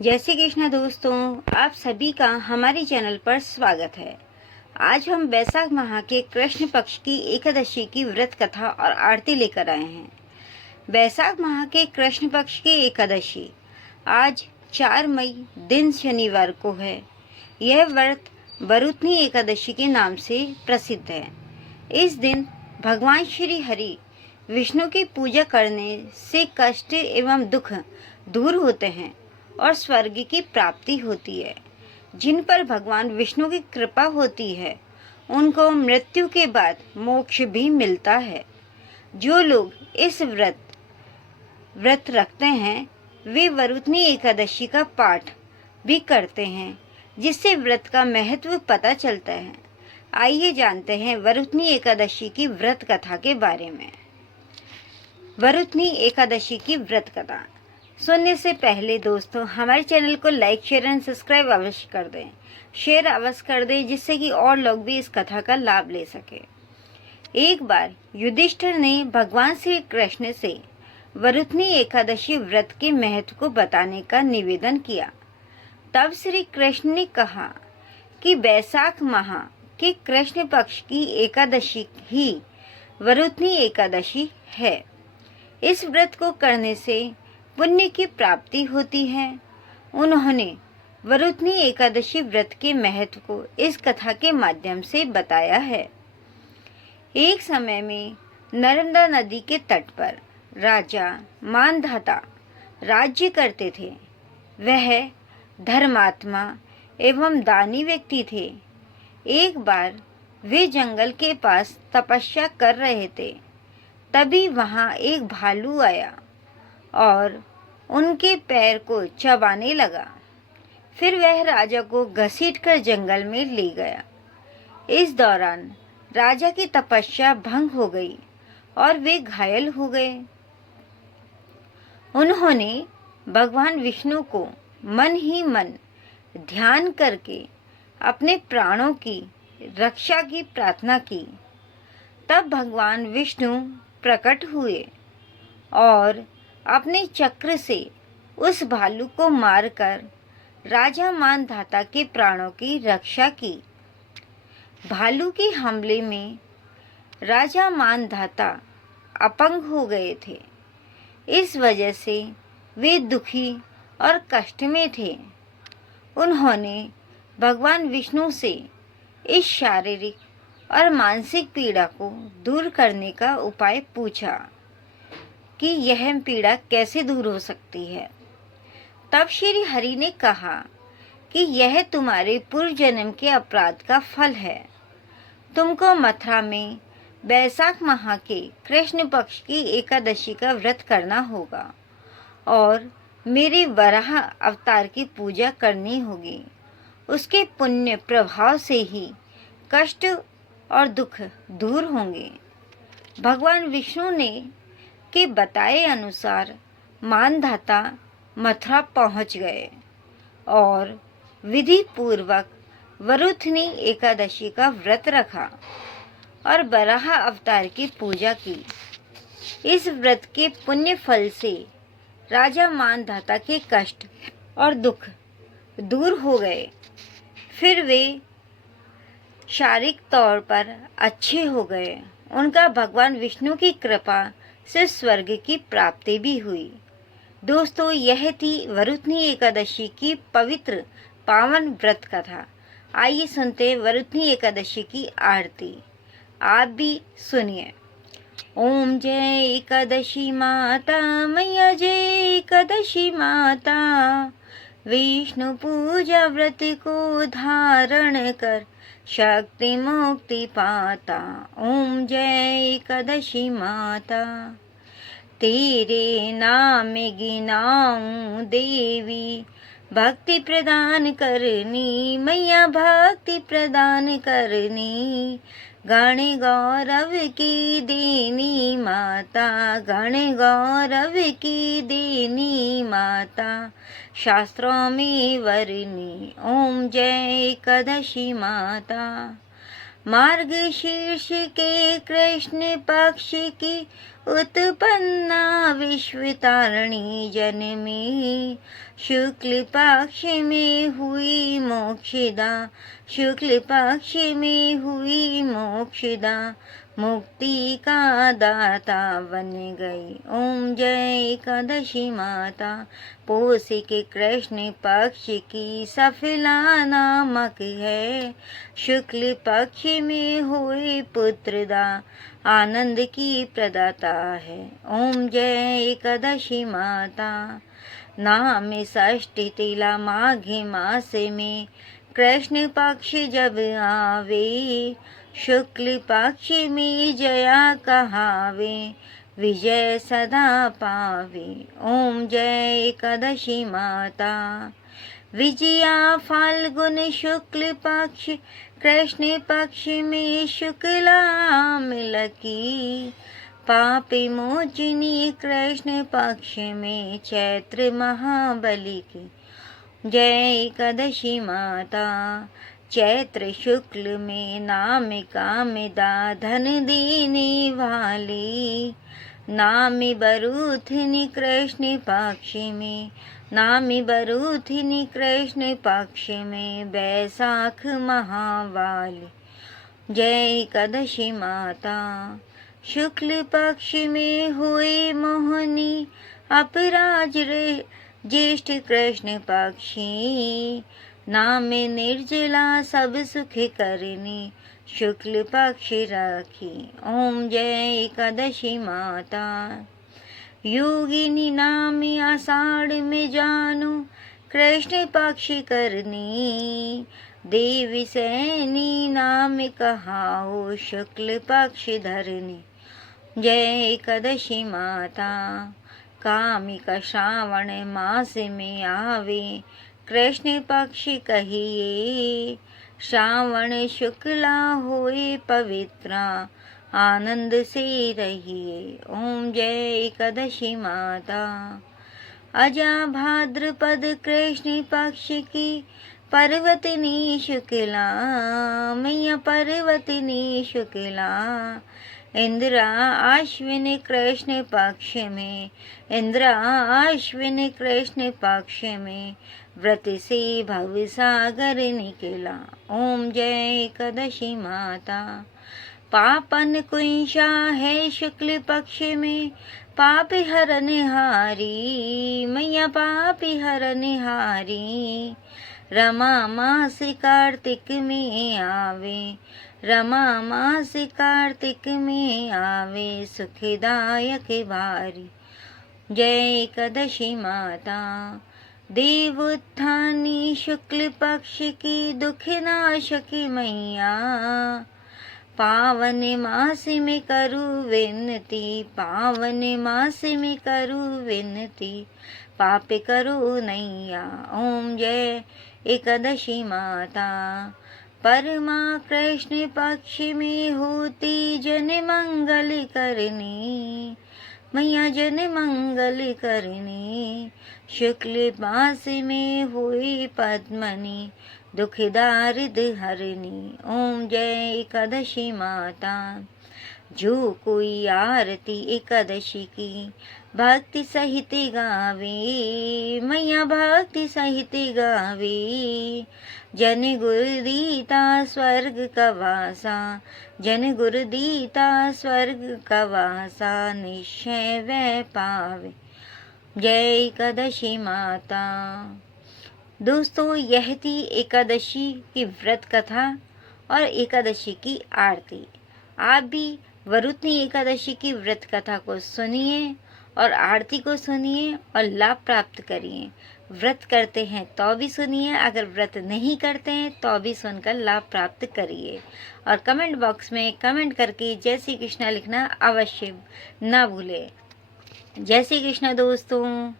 जय श्री कृष्ण दोस्तों, आप सभी का हमारे चैनल पर स्वागत है। आज हम वैशाख माह के कृष्ण पक्ष की एकादशी की व्रत कथा और आरती लेकर आए हैं। वैशाख माह के कृष्ण पक्ष की एकादशी आज 4 मई दिन शनिवार को है। यह व्रत वरुथनी एकादशी के नाम से प्रसिद्ध है। इस दिन भगवान श्री हरि विष्णु की पूजा करने से कष्ट एवं दुख दूर होते हैं और स्वर्ग की प्राप्ति होती है। जिन पर भगवान विष्णु की कृपा होती है उनको मृत्यु के बाद मोक्ष भी मिलता है। जो लोग इस व्रत रखते हैं वे वरुथनी एकादशी का पाठ भी करते हैं, जिससे व्रत का महत्व पता चलता है। आइए जानते हैं वरुथनी एकादशी की व्रत कथा के बारे में। वरुथनी एकादशी की व्रत कथा सुनने से पहले दोस्तों हमारे चैनल को लाइक, शेयर एंड सब्सक्राइब अवश्य कर दें। शेयर अवश्य कर दें जिससे कि और लोग भी इस कथा का लाभ ले सके। एक बार युधिष्ठिर ने भगवान श्री कृष्ण से वरुथनी एकादशी व्रत के महत्व को बताने का निवेदन किया। तब श्री कृष्ण ने कहा कि वैशाख माह के कृष्ण पक्ष की एकादशी ही वरुथनी एकादशी है। इस व्रत को करने से पुण्य की प्राप्ति होती है। उन्होंने वरुथनी एकादशी व्रत के महत्व को इस कथा के माध्यम से बताया है। एक समय में नर्मदा नदी के तट पर राजा मानधाता राज्य करते थे। वह धर्मात्मा एवं दानी व्यक्ति थे। एक बार वे जंगल के पास तपस्या कर रहे थे। तभी वहां एक भालू आया और उनके पैर को चबाने लगा। फिर वह राजा को घसीटकर जंगल में ले गया। इस दौरान राजा की तपस्या भंग हो गई और वे घायल हो गए। उन्होंने भगवान विष्णु को मन ही मन ध्यान करके अपने प्राणों की रक्षा की प्रार्थना की। तब भगवान विष्णु प्रकट हुए और अपने चक्र से उस भालू को मारकर राजा मानधाता के प्राणों की रक्षा की। भालू के हमले में राजा मानधाता अपंग हो गए थे। इस वजह से वे दुखी और कष्ट में थे। उन्होंने भगवान विष्णु से इस शारीरिक और मानसिक पीड़ा को दूर करने का उपाय पूछा कि यह पीड़ा कैसे दूर हो सकती है। तब श्री हरि ने कहा कि यह तुम्हारे पूर्व जन्म के अपराध का फल है। तुमको मथुरा में वैशाख माह के कृष्ण पक्ष की एकादशी का व्रत करना होगा और मेरे वराह अवतार की पूजा करनी होगी। उसके पुण्य प्रभाव से ही कष्ट और दुख दूर होंगे। भगवान विष्णु ने के बताए अनुसार मानधाता मथुरा पहुंच गए और विधि पूर्वक वरुथनी एकादशी का व्रत रखा और वराह अवतार की पूजा की। इस व्रत के पुण्य फल से राजा मानधाता के कष्ट और दुख दूर हो गए। फिर वे शारीरिक तौर पर अच्छे हो गए। उनका भगवान विष्णु की कृपा से स्वर्ग की प्राप्ति भी हुई। दोस्तों, यह थी वरुथनी एकादशी की पवित्र पावन व्रत कथा। आइए सुनते हैं वरुथनी एकादशी की आरती। आप भी सुनिए। ओम जय एकादशी माता मैया, जय एकादशी माता। विष्णु पूजा व्रत को धारण कर शक्ति मुक्ति पाता। ओम जय एकादशी माता। तेरे नाम गिनाऊं देवी, भक्ति प्रदान करनी मैया, भक्ति प्रदान करनी। गण गौरव की देनी माता, गण गौरव की देनी माता। शास्त्रों में वर्णी ओम जय एकादशी माता। मार्गशीर्ष के कृष्ण पक्ष की उत्पन्ना विश्वतारिणी जनमी। शुक्ल पक्ष में हुई मोक्षदा, शुक्ल पक्ष में हुई मोक्षदा, मुक्ति का दाता बन गई। ओम जय एकादशी माता। पोष के कृष्ण पक्ष की सफला नामक है। शुक्ल पक्ष में हुई पुत्रदा, आनंद की प्रदाता है। ओम जय एकादशी माता। नाम षष्ठी तिला माघ मास में कृष्ण पक्ष जब आवे, शुक्ल पक्ष में जया कहावे, विजय सदा पावे। ओम जय एकादशी माता। विजया फाल्गुन शुक्ल पक्ष कृष्ण पक्ष में शुक्ला मिलकी, पाप मोचनी कृष्ण पक्ष में चैत्र महाबली की। जय एकादशी माता। चैत्र शुक्ल में नाम कामदा, धन देने वाली, नामी बरूथिनी कृष्ण पक्ष में, नामी बरूथिनी कृष्ण पक्ष में बैसाख महावाली। जय एकादशी माता। शुक्ल पक्ष में हुई मोहनी अपराज ज्येष्ठ कृष्ण पक्षी, नाम निर्जला सब सुख करनी, शुक्ल पक्ष राखी। ओम जय एकादशी माता। योगिनी नाम आषाढ़ में जानो, कृष्ण पक्ष करनी, देवी सैनी नाम कहाओ, शुक्ल पक्ष धरनी। जय एकादशी माता। कामिका श्रावण मास में आवे, कृष्ण पक्ष कहिए, श्रावण शुक्ला होए पवित्रा, आनंद से रहिए। ओम जय एकादशी माता। अजा भाद्रपद कृष्ण पक्ष की पर्वतनी शुक्ला, मैया पर्वतनी शुक्ला, इंद्रा आश्विन कृष्ण पक्ष में, इंद्रा आश्विन कृष्ण पक्ष में व्रत से भव सागर निकला। ओम जय एकादशी माता। पापन कुंशा है शुक्ल पक्ष में, पाप हरनिहारी, मैया पाप हरनिहारी, रमा मास कार्तिक में आवे, रमा मास कार्तिक में आवे, सुखदायक भारी। जय एकादशी माता। देवोत्थानी शुक्ल पक्ष की दुखनाशकी मैया, पावन मास में करू विनती, पावन मास में करू विनती, पाप करो नैया। ओम जय एकादशी माता। परमा कृष्ण पक्ष में होती जन मंगल करनी, मैया जन मंगल करनी, शुक्ल मास में हुई पद्मनी, दुख दारिद हरनी। ओम जय एकादशी माता। जो कोई आरती एकादशी की भक्ति सहित गावे, मैया भक्ति सहित गावे, जन गुरु दीता स्वर्ग का वासा, जन गुरु दीता स्वर्ग का वासा, निश्चय वह पावे। जय एकादशी माता। दोस्तों, यह थी एकादशी की व्रत कथा और एकादशी की आरती। आप भी वरुथनी एकादशी की व्रत कथा को सुनिए और आरती को सुनिए और लाभ प्राप्त करिए। व्रत करते हैं तो भी सुनिए, अगर व्रत नहीं करते हैं तो भी सुनकर लाभ प्राप्त करिए। और कमेंट बॉक्स में कमेंट करके जय श्री कृष्णा लिखना अवश्य ना भूलें। जय श्री कृष्णा दोस्तों।